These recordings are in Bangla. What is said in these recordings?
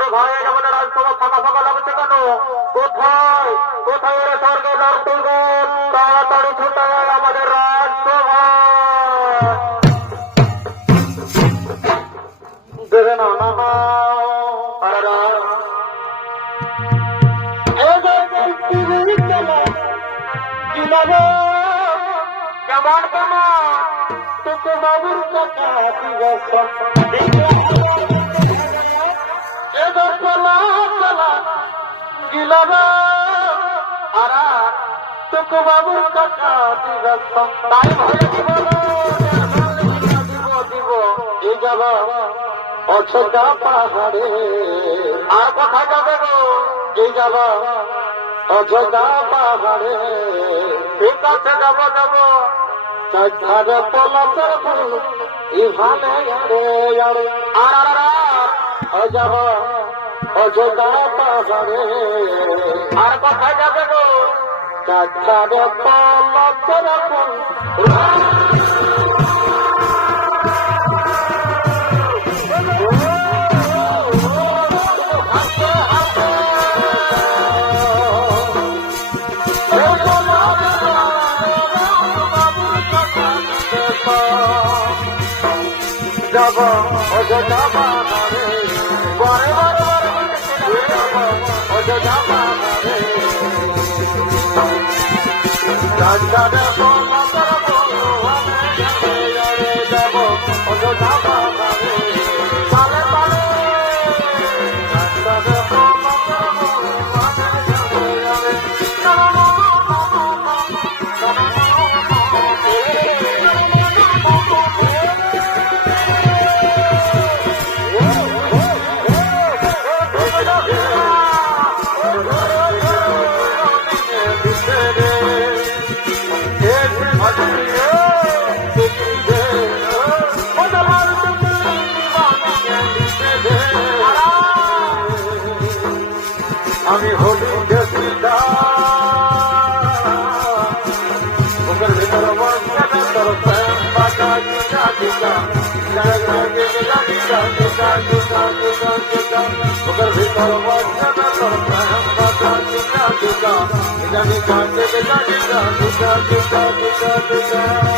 ওরে ভাই আমাদের রাজসভা ফাঁকা ফাঁকা লাগছে কেন? কোথায় কোথায় ওরে স্বর্গে দর্শন তাড়াতাড়ি ছুটে আমাদের রাজসভা দেবে না না না কেমন কেমন তোকে বাবুর কথা এবার চলা চলা গিলাবা আর তোকে বাবুর কথা তাই ভালো দিব এই যাব অযোধ্যা পাহাড়ে আর কোথায় যাবে গো? এই যাব অযোধ্যা পাহাড়ে ঠিক আছে যাবো যাবো চারে পলাশের ফুল ইভানে আর যাব অযোধ্যা পাহাড়ে আর কোথায় যাবে গো? চারে পলাশের ফুল যাব অযোধ্যা পাহাড়ে বারে বারে যাব অযোধ্যা পাহাড়ে রাজারে পলাশের ফুল যাব অযোধ্যা পাহাড়ে পালে পালে রাজারে পলাশের আমি হলি গেছিলা ওদের ভিতর তোর প্রেম বাজা গিয়া গিয়া ওদের ভিতর তোর প্রেম বাজা গিয়া গিয়া জানি কাঁদে গিয়া গিয়া গিয়া গিয়া গিয়া গিয়া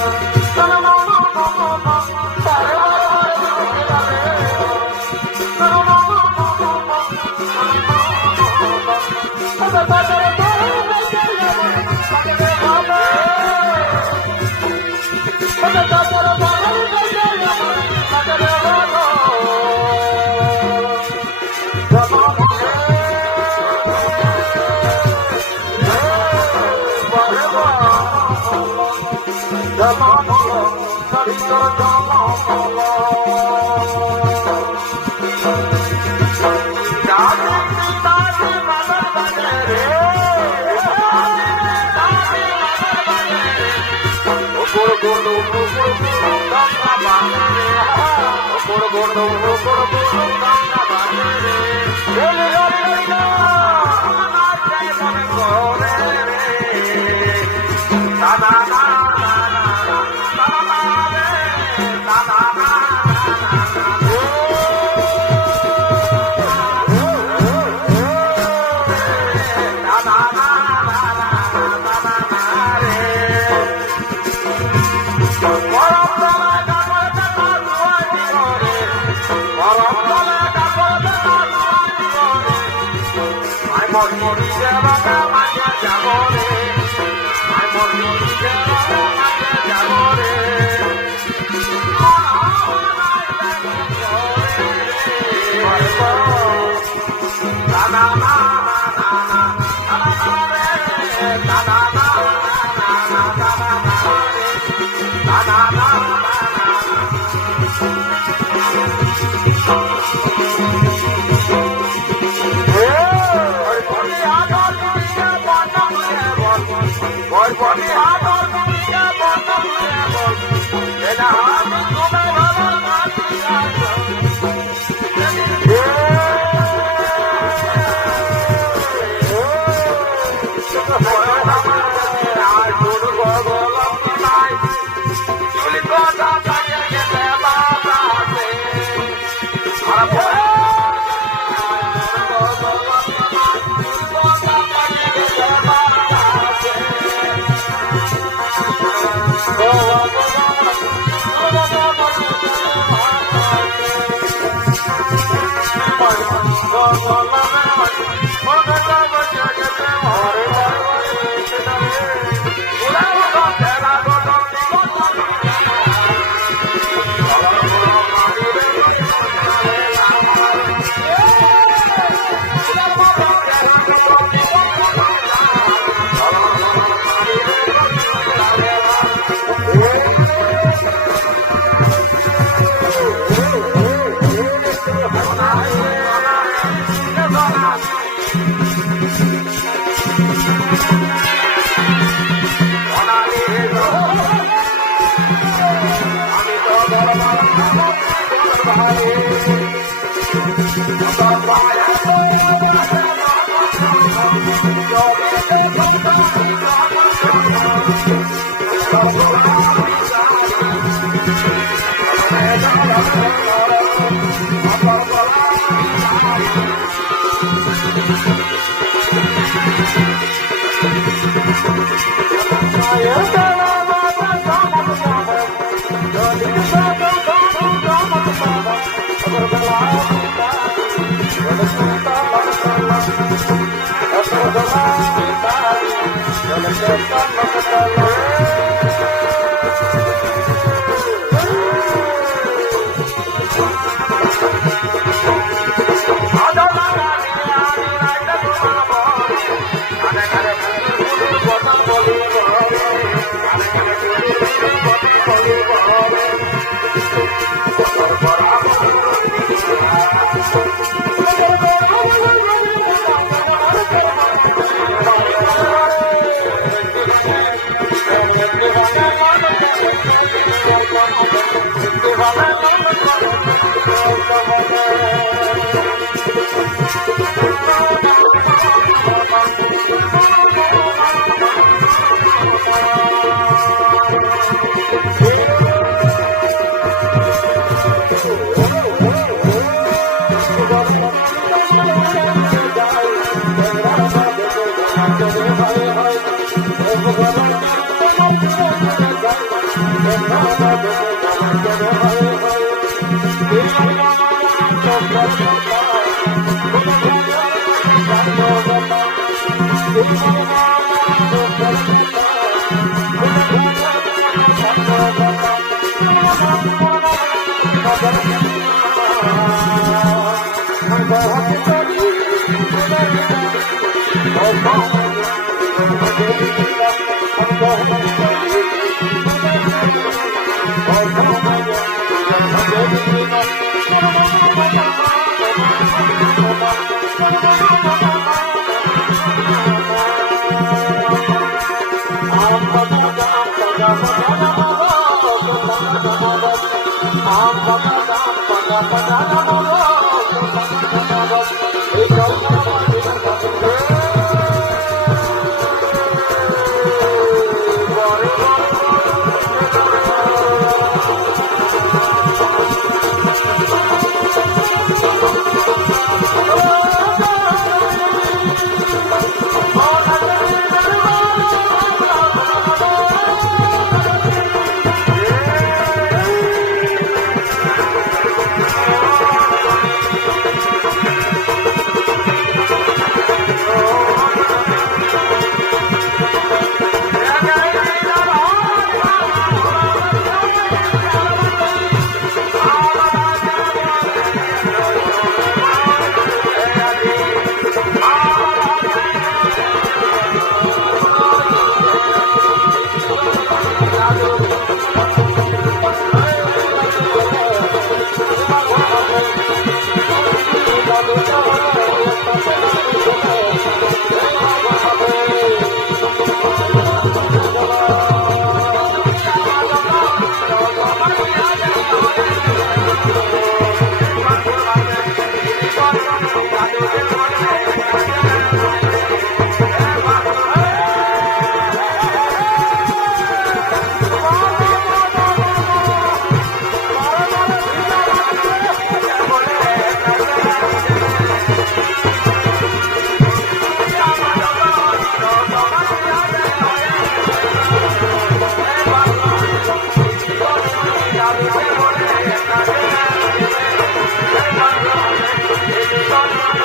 Thank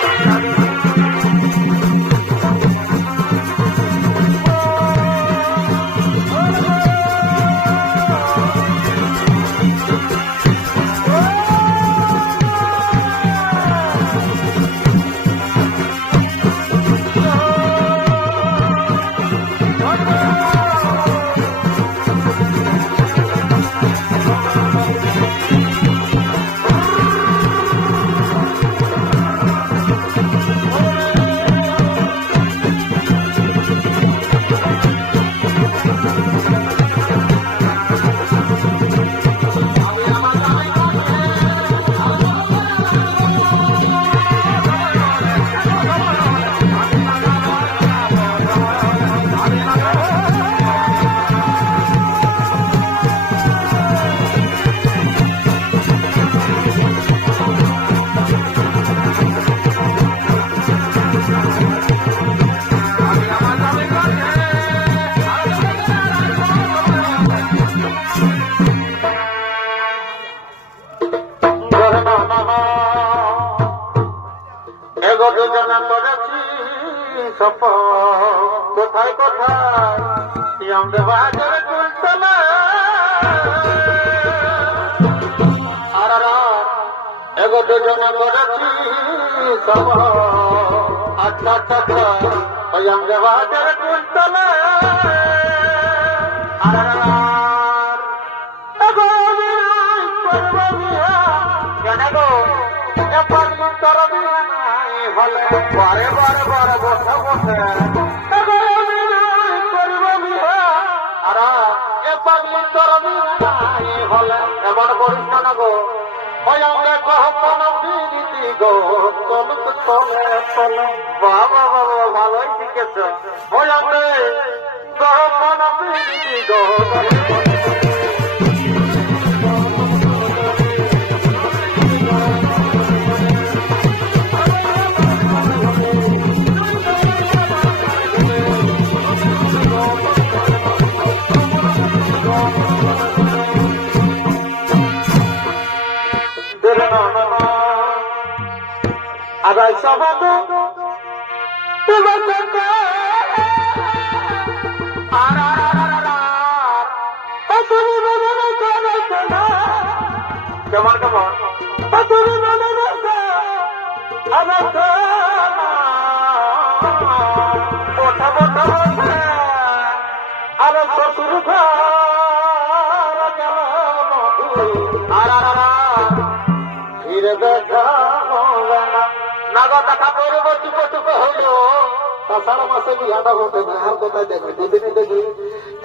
you. এগো দুজনে করেছি সপ কোথায় কোথায় আমাদের বাজার কুলতলা আর এগো দুজনে করেছি সপ আচ্ছা আচ্ছা আমাদের বাজার কুলতলা আর এগো কেন গো তোর হলে বারে বারে বারে বসে বসে করব বিহা আর এ পাগলি তোর হলে এবার করিস না গো ওই আমরা কহপন বিরীতি গো চলুক চলে চলে বাবা বাবা ভালোই শিখেছ ওই আমরা কহপন বিরীতি গো আগাই সবাদ কেমন কেমন ওঠা বঠা আর শ্বশুর ফিরে দেখা হবে না নাগা দেখা করবো চুপো চুপো হইল আষাঢ় মাসে বিহাটা ঘটে না আর কোথায় দেখে দিদিনে দেখি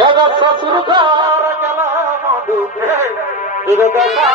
এবার শ্বশুর ঘর গেল মধু ফিরে দেখা